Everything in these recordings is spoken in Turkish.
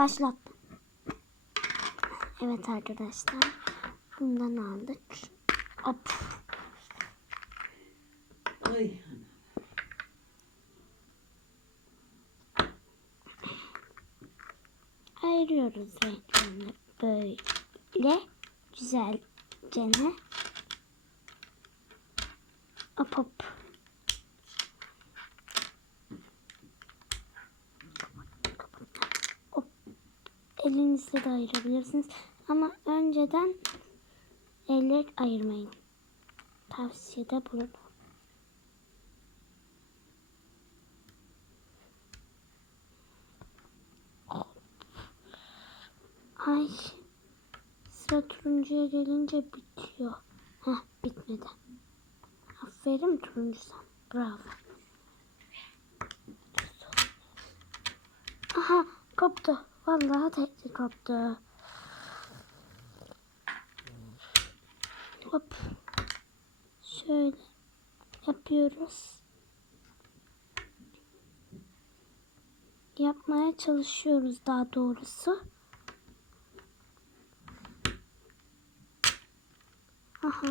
Başlattım. Evet arkadaşlar. Bundan aldık. Hop. Ay. Ayırıyoruz renklerini böyle güzelce. Hop hop. Hop. Elinizle de ayırabilirsiniz. Ama önceden eller ayırmayın. Tavsiyede bulunun. Ay. Sıra turuncuya gelince bitiyor. Heh bitmedi. Aferin turuncu sen. Bravo. Aha koptu. Vallahi tekli koptu. Hop. Şöyle yapıyoruz. Yapmaya çalışıyoruz daha doğrusu. Aha.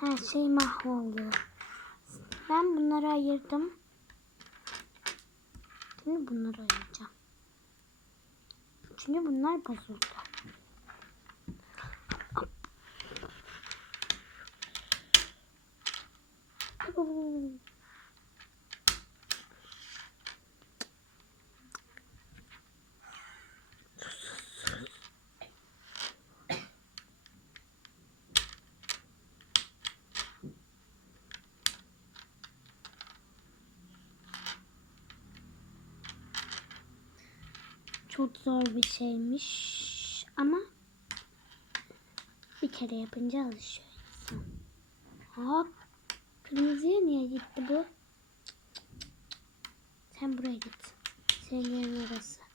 Her şey mahvoldu. Ben bunları ayırdım. Şimdi bunları ayıracağım. Şimdi bunlar bozuldu. Ooh. Çok zor bir şeymiş ama bir kere yapınca alışıyor insan. Hop. Kırmızıya niye gitti bu? Sen buraya git. Senin yerin orası.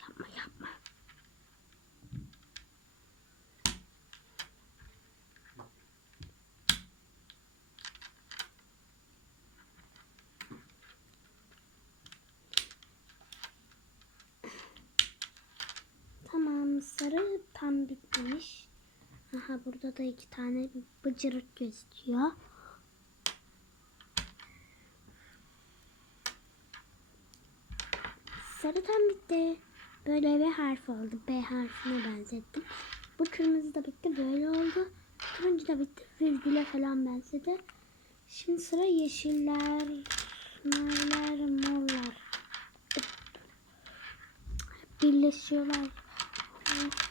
Yapma yapma. Tamam sarı tam bitmiş. Aha burada da iki tane bıcırık gözüküyor. Sarı tam bitti. Böyle bir harf oldu. B harfine benzettim. Bu kırmızı da bitti. Böyle oldu. Turuncu da bitti. Virgüle falan benzedi. Şimdi sıra yeşiller, maviler, morlar. Birleşiyorlar. Şimdi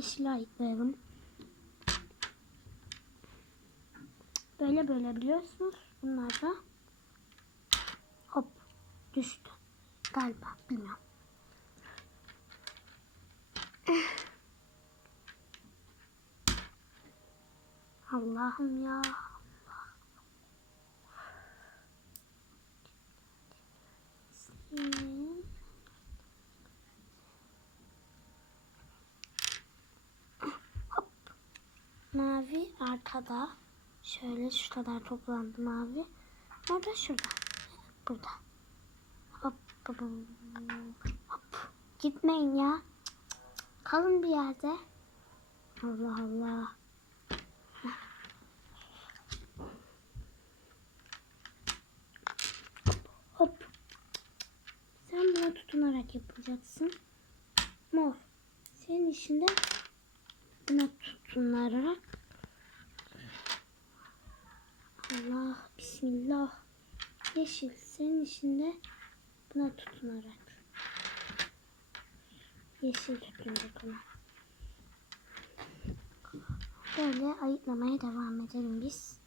yeşil ayıklayalım. Böyle böyle biliyorsunuz. Bunlar da hop düştü. Galiba bilmiyorum. Allah'ım ya. Senin Mavi arkada. Şöyle şu kadar toplandı mavi. Orada şurada. Burada. Hop hop hop. Gitmeyin ya. Kalın bir yerde. Allah Allah. Hop. Sen buna tutunarak yapacaksın. Mor. Senin işinde buna tutunarak Allah bismillah yeşil senin işinde buna tutunarak Yeşil tutunacak ona. Böyle ayıklamaya devam edelim biz.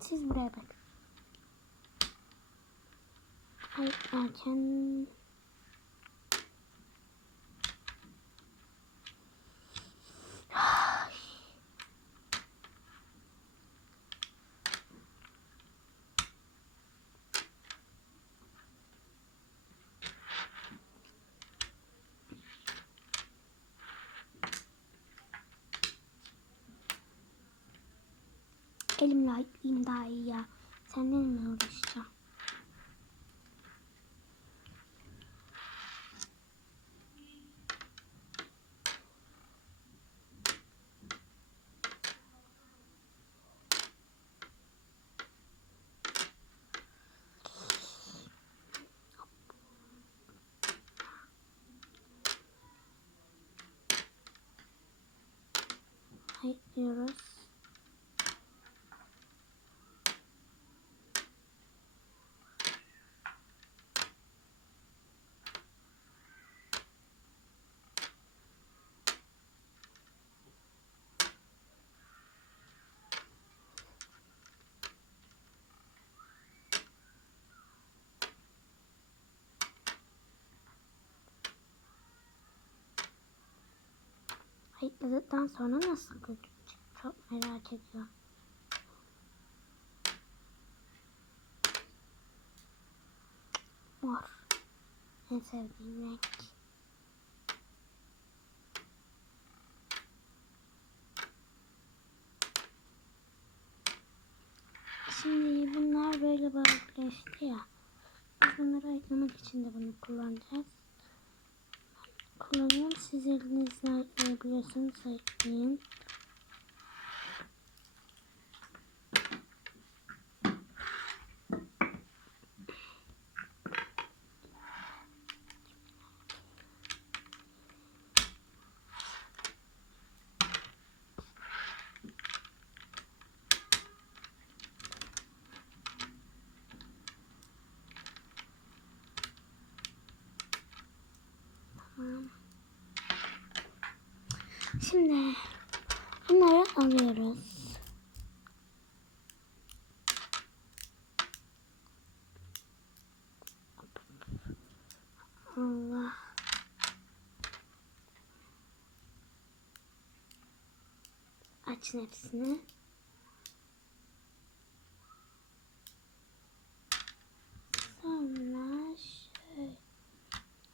Siz buraya bakın. Ayıklarken elimle ayıklayayım daha iyi ya. Senden mi uğraşacağım? Ayıkladıktan sonra nasıl gözükecek? Çok merak ediyorum. Mor. En sevdiğim renk. Şimdi bunlar böyle bağırlaştı ya. Bunları ayıklamak için de bunu kullanacağız. Kullanıyorum. Siz elinizle ayıklayabiliyorsunuz. Ayıklayın. Şimdi bunları alıyoruz. Allah. Açın hepsini. Sonra şöyle.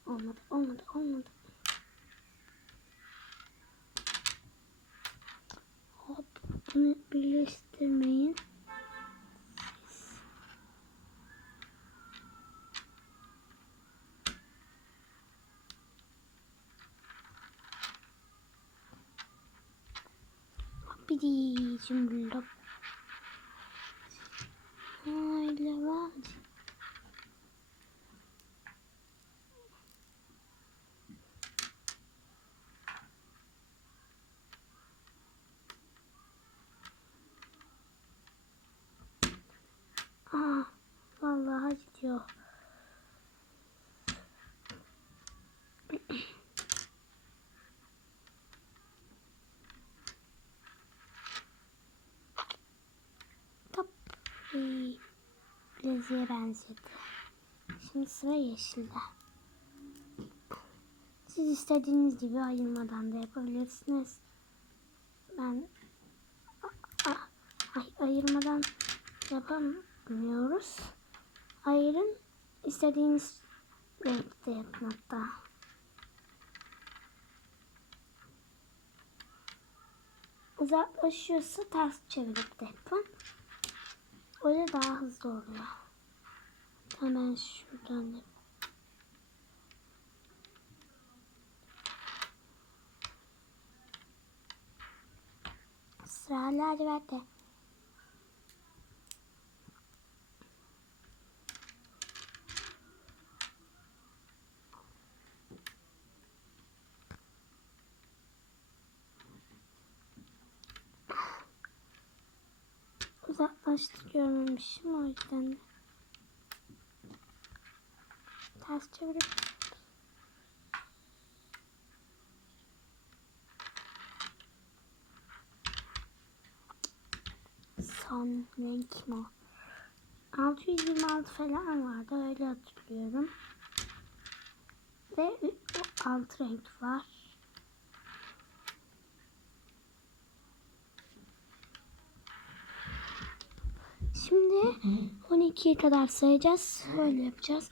Olmadı, olmadı, olmadı. Hop, bunu birleştirmeyin. Hoppidi cümbüldop. Öyle var. Aa, vallahi gidiyor. Top. İyi. Bileziğe benzedi. Şimdi sıra yeşilde. Siz istediğiniz gibi ayırmadan da yapabilirsiniz. Ben ay, ayırmadan yapamıyoruz. Ayırın. istediğiniz renkte yapın hatta. Uzaklaşıyorsa ters çevirip de yapın. Öyle daha hızlı oluyor. Hemen şuradan da. Sıra laciverte. uzaklaştırıyormuşum o yüzden de. Ters çevirip son renk mi? 626 falan vardı öyle hatırlıyorum. Ve 6 renk var. Şimdi 12'ye kadar sayacağız. Böyle yapacağız.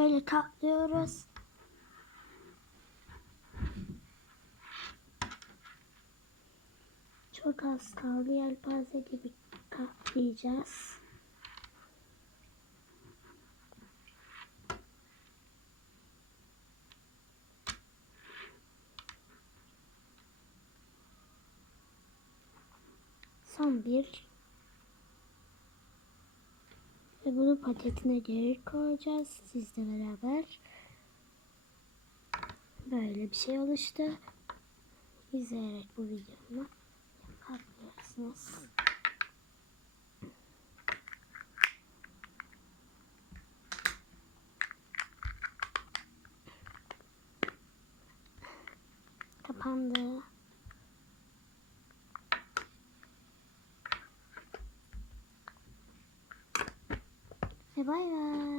Böyle katlıyoruz. Çok az kaldı. Yelpaze gibi katlayacağız. Son bir. Ve bunu paketine geri koyacağız sizle beraber. Böyle bir şey oluştu. İzleyerek bu videomu yapabilirsiniz. 可爱